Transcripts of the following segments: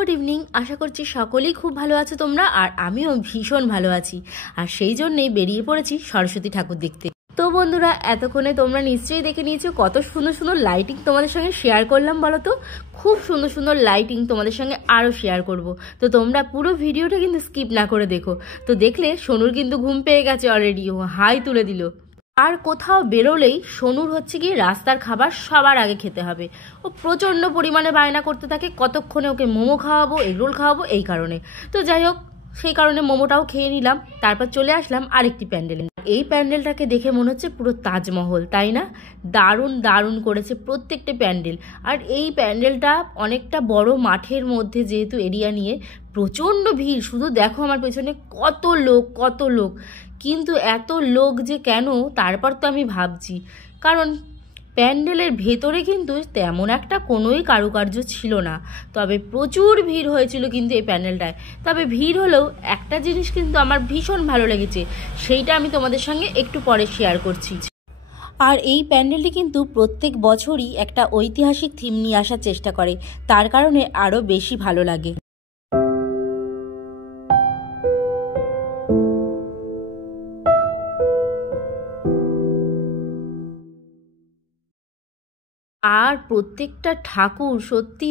Good evening. আশা করছি সকলেই খুব ভালো আছো তোমরা, আর আমিও ভীষণ ভালো আছি। আর সেই জন্যই বেরিয়ে পড়েছি সরস্বতী ঠাকুর দেখতে। তো বন্ধুরা, এতক্ষণে তোমরা নিশ্চয়ই দেখে নিয়েছো কত সুন্দর সুন্দর লাইটিং তোমাদের সঙ্গে শেয়ার করলাম। বলো তো, খুব সুন্দর সুন্দর লাইটিং তোমাদের সঙ্গে আরও শেয়ার করব। তো তোমরা পুরো ভিডিওটা কিন্তু স্কিপ না করে দেখো। তো দেখলে সোনুর কিন্তু ঘুম পেয়ে গেছে অলরেডি, ও হাই তুলে দিল। আর কোথাও বেরোলেই সোনুর হচ্ছে কি রাস্তার খাবার সবার আগে খেতে হবে। ও প্রচণ্ড পরিমাণে বায়না করতে থাকে কতক্ষণে ওকে মোমো খাওয়াবো, এগরোল খাওয়াবো এই কারণে। তো যাই হোক, সেই কারণে মোমোটাও খেয়ে নিলাম। তারপর চলে আসলাম আরেকটি প্যান্ডেলে। এই প্যান্ডেলটাকে দেখে মনে হচ্ছে পুরো তাজমহল, তাই না? দারুণ দারুণ করেছে প্রত্যেকটা প্যান্ডেল। আর এই প্যান্ডেলটা অনেকটা বড় মাঠের মধ্যে, যেহেতু এরিয়া নিয়ে প্রচণ্ড ভিড়। শুধু দেখো আমার পেছনে কত লোক কত লোক। কিন্তু এত লোক যে কেন, তারপর তো আমি ভাবছি, কারণ প্যান্ডেলের ভেতরে কিন্তু তেমন একটা কোনোই কারুকার্য ছিল না। তবে প্রচুর ভিড় হয়েছিল কিন্তু এই প্যান্ডেলটায়। তবে ভিড় হলেও একটা জিনিস কিন্তু আমার ভীষণ ভালো লেগেছে, সেইটা আমি তোমাদের সঙ্গে একটু পরে শেয়ার করছি। আর এই প্যান্ডেলটি কিন্তু প্রত্যেক বছরই একটা ঐতিহাসিক থিম নিয়ে আসার চেষ্টা করে, তার কারণে আরও বেশি ভালো লাগে। আর প্রত্যেকটা ঠাকুর সত্যি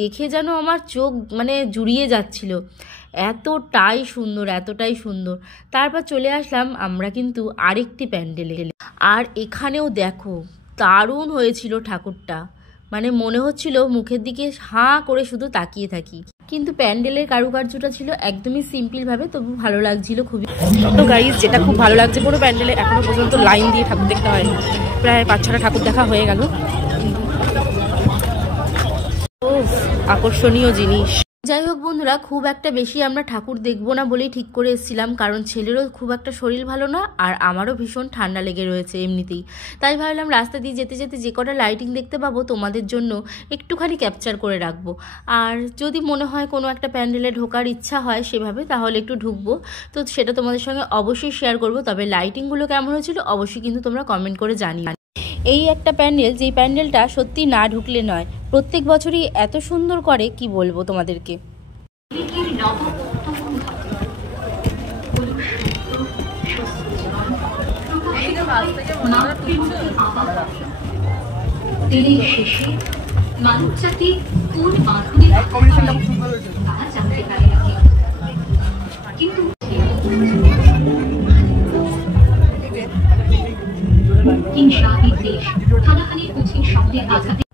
দেখে যেন আমার চোখ জুড়িয়ে যাচ্ছিল, এতটাই সুন্দর এতটাই সুন্দর। তারপর চলে আসলাম আমরা কিন্তু আরেকটি প্যান্ডেলে। আর এখানেও দেখো দারুণ হয়েছিল ঠাকুরটা, মনে হচ্ছিল মুখের দিকে হাঁ করে শুধু তাকিয়ে থাকি। কিন্তু প্যান্ডেলের কারুকার্যটা ছিল একদমই সিম্পল ভাবে, তবু ভালো লাগছিল খুবই। তো গাইজ, যেটা খুব ভালো লাগছে, কোনো প্যান্ডেলে এখনো পর্যন্ত লাইন দিয়ে ঠাকুর দেখতে হয়, প্রায় 5-6টা ঠাকুর দেখা হয়ে গেল। আকর্ষণীয় জিনিস। যাই হোক বন্ধুরা, খুব একটা বেশি আমরা ঠাকুর দেখবো না বলেই ঠিক করে এসেছিলাম, কারণ ছেলেরও খুব একটা শরীর ভালো না, আর আমারও ভীষণ ঠান্ডা লেগে রয়েছে এমনিতেই। তাই ভাবলাম রাস্তা দিয়ে যেতে যেতে যে কটা লাইটিং দেখতে পাবো তোমাদের জন্য একটুখানি ক্যাপচার করে রাখবো। আর যদি মনে হয় কোনো একটা প্যান্ডেলে ঢোকার ইচ্ছা হয় সেভাবে, তাহলে একটু ঢুকবো। তো সেটা তোমাদের সঙ্গে অবশ্যই শেয়ার করবো। তবে লাইটিংগুলো কেমন হয়েছিল অবশ্যই কিন্তু তোমরা কমেন্ট করে জানিও। এই একটা প্যান্ডেল, যেই প্যান্ডেলটা সত্যি না ঢুকলে নয়, প্রত্যেক বছরই এত সুন্দর করে, কি বলবো তোমাদেরকে।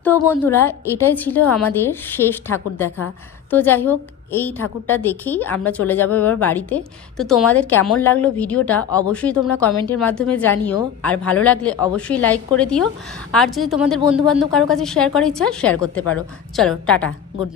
তো বন্ধুরা, এটাই ছিল আমাদের শেষ ঠাকুর দেখা। তো যাই হোক, এই ঠাকুরটা দেখেই আমরা চলে যাব এবার বাড়িতে। তো তোমাদের কেমন লাগলো ভিডিওটা অবশ্যই তোমরা কমেন্টের মাধ্যমে জানিও। আর ভালো লাগলে অবশ্যই লাইক করে দিও। আর যদি তোমাদের বন্ধুবান্ধব কারো কাছে শেয়ার করার ইচ্ছা, শেয়ার করতে পারো। চলো, টাটা, গুড নাইট।